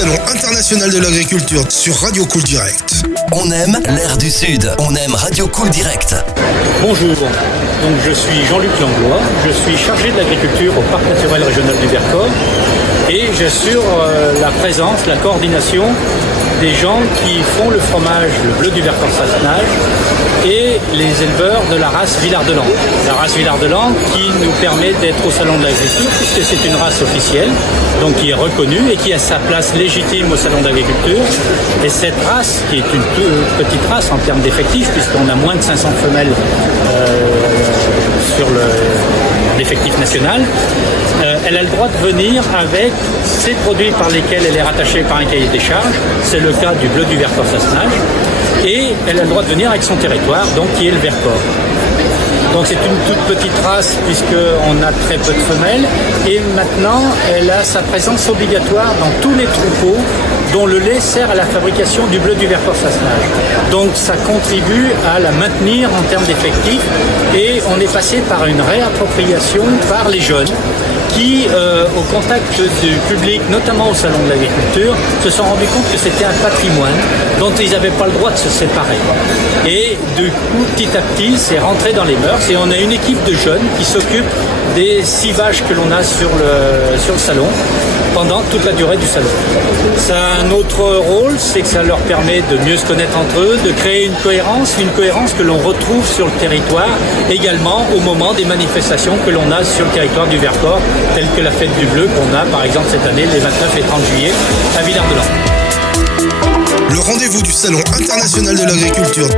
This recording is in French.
Salon international de l'agriculture sur Radio Cool Direct. On aime l'air du Sud, on aime Radio Cool Direct. Bonjour, donc je suis Jean-Luc Langlois, je suis chargé de l'agriculture au Parc naturel régional du Vercors et j'assure la présence, la coordination des gens qui font le fromage, le bleu du Vercors-Sassenage et les éleveurs de la race Villard-de-Lans. La race Villard-de-Lans qui nous permet d'être au Salon de l'Agriculture puisque c'est une race officielle, donc qui est reconnue et qui a sa place légitime au Salon de l'Agriculture. Et cette race, qui est une toute petite race en termes d'effectifs, puisqu'on a moins de 500 femelles sur l'effectif national, elle a le droit de venir avec ces produits par lesquels elle est rattachée par un cahier des charges. C'est le cas du bleu du Vercors-Sassenage. Et elle a le droit de venir avec son territoire, donc qui est le Vercors. Donc c'est une toute petite race puisqu'on a très peu de femelles. Et maintenant, elle a sa présence obligatoire dans tous les troupeaux dont le lait sert à la fabrication du bleu du Vercors-Sassenage. Donc ça contribue à la maintenir en termes d'effectifs. Et on est passé par une réappropriation par les jeunes qui, au contact du public, notamment au Salon de l'Agriculture, se sont rendus compte que c'était un patrimoine dont ils n'avaient pas le droit de se séparer. Et du coup, petit à petit, c'est rentré dans les mœurs et on a une équipe de jeunes qui s'occupe des 6 vaches que l'on a sur le salon pendant toute la durée du salon. Ça a un autre rôle, c'est que ça leur permet de mieux se connaître entre eux, de créer une cohérence que l'on retrouve sur le territoire, également au moment des manifestations que l'on a sur le territoire du Vercors, telles que la fête du bleu qu'on a par exemple cette année les 29 et 30 juillet à Villard-de-Lans. Le rendez-vous du Salon international de l'agriculture